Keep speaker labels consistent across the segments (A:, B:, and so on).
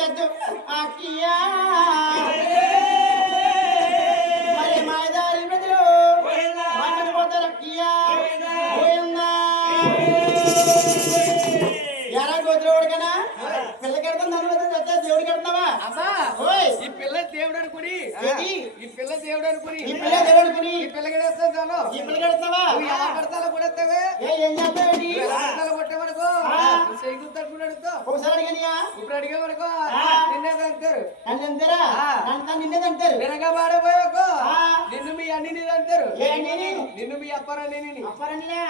A: జద్దు ఎలా గోతులు కన్నా పిల్ల కడతాను దేవుడు కడతావా ఓయ్
B: ఈ పిల్ల దేవుడు అనుకుని ఈ పిల్ల దేవుడు అనుకుని
A: ఈ పిల్ల దేవుడు
B: ఈ పిల్ల కడేస్తాను
A: ఈ పిల్ల కడతావా
B: ఎలా కూడా
A: ఏం
B: చేస్తావు
A: ఒకసారి అడిగానియా?
B: ఇప్పుడు అడిగే
A: వరకు
B: నిన్నే అంటారు.
A: నన్ను అంటారా? నన్ను నిన్నే అంటారు.
B: వెనక పాడబోయకు నిన్ను మీ అన్ని నేను అంటారు. నిన్ను మీ అప్పారని
A: అప్పారనియా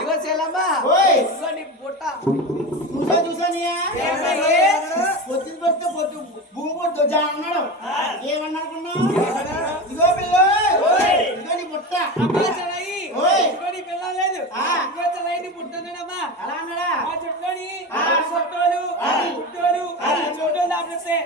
B: ఇగో
A: చేలమ్మా
B: ఇగో నీ బుట్ట.
A: చూసా చూసానియా పొత్తు పొత్తు పొత్తు భూమి పొత్తు అన్నాడు.
B: ఏమన్నా
A: అనుకున్నావు
B: ఇగో పిల్ల ఇగో నీ బుట్ట.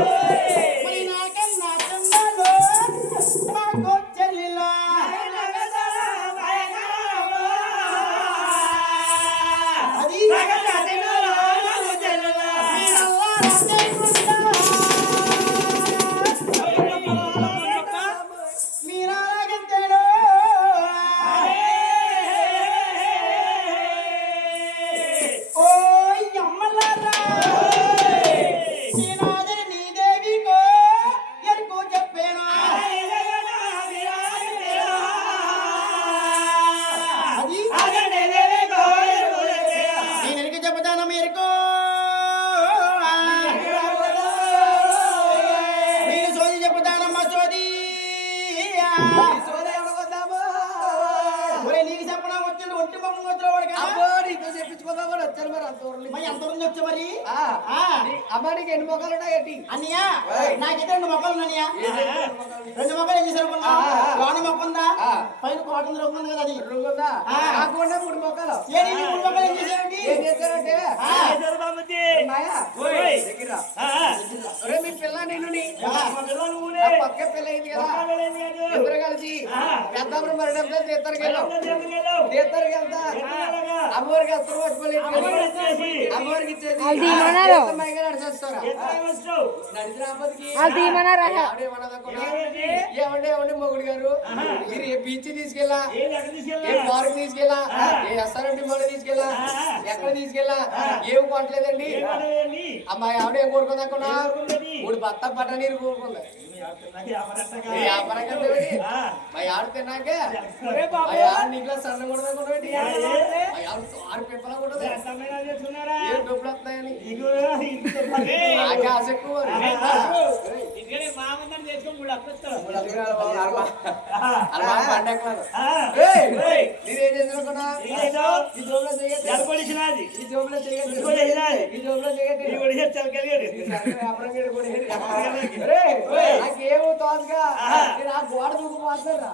B: Yay!
A: అన్నయ్య నాకైతే రెండు మొక్కలు ఉన్నాయా రెండు మొక్కలు ఏం చేశారు లోన మొక్క ఉందా? పైన కాటన్ రొక్క ఉంది కదా అది.
B: కాకుండా మూడు మొక్కలు.
A: ఏంటి మూడు మొక్కలు ఏం చేశారండి
C: ఏం చేశారంటే మీ పిల్ల నేను పక్క పిల్ల అయింది కదా. ఇద్దరు కలిసి పెద్దాపురం మరి తీర్థరికి వెళ్ళాం. తీర్థరికి వెళ్తా. అమ్మవారికి అస్త్రం పట్టుకోలేదు
D: అమ్మవారికి ఇచ్చేసి. ఏమిటి?
C: ఏమండి ఏమండి మొగుడు గారు? మీరు ఏ బీచ్ తీసుకెళ్ళా? ఏ? పార్క్ తీసుకెళ్ళా? ఏ ఎస్ఆర్ఎంటి మోడల్ తీసుకెళ్ళా? ఎక్కడ తీసుకెళ్ళా? ఏం
D: పడలేదండి?
C: అమ్మాయి ఆవిడ ఏం కోరుకుందనుకున్నా? మూడు బత్త పట్ట నీరు కోరుకుంది.
D: నాకు వ్యాపారస్తుగా.
C: ఏ వ్యాపారం కదా ఇది?
D: ఆ.
C: మా ఆవిడ తిన్నాకే
D: ఒరే బాబు.
C: మా ఆవిడ నీకు సన్న కొడదనుకున్నాడు
D: ఏ?
C: మా ఆవిడ ఆరు పెంపలా కొట్టదు
D: ఎంత సమయంలో చేసుకున్నారా?
C: ఏ డబ్బులు వస్తాయని
D: నీకు ఇంటితో పని.
C: నాకే ఆశ ఎక్కువ
D: ముందర చేసుకొని మూడు!
C: ఏయ్! నాకేమో తోచగా. ఆ గోడ దూకుపోతారా?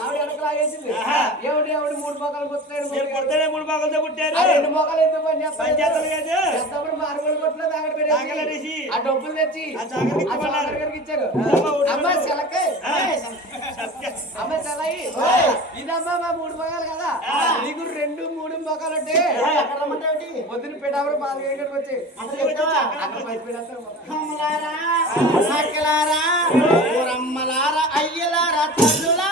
C: ఆవిడ వెనక లాగేసింది. మూడు మొక్కలు
D: మూడు పుట్టారు.
C: ఆ రెండు మొక్కలు ఎందుకు పని మారుమూల పెట్టేసి.
D: తాగలనేసి.
C: ఆ డబ్బులు తెచ్చి. ఇచ్చారు
D: అమ్మ ఒకటి
C: అమ్మ సెలకే.
D: ఆ.
C: అమ్మ సెలయి. ఇదమ్మా మా మూడు మొక్కలు కదా. నీకు రెండు మూడు మొక్కలు అంటే? పొద్దున బాగా ఇక్కడికి వచ్చి.
A: అమ్మలారా, అక్కలారా, అయ్యలారా, తల్లులారా,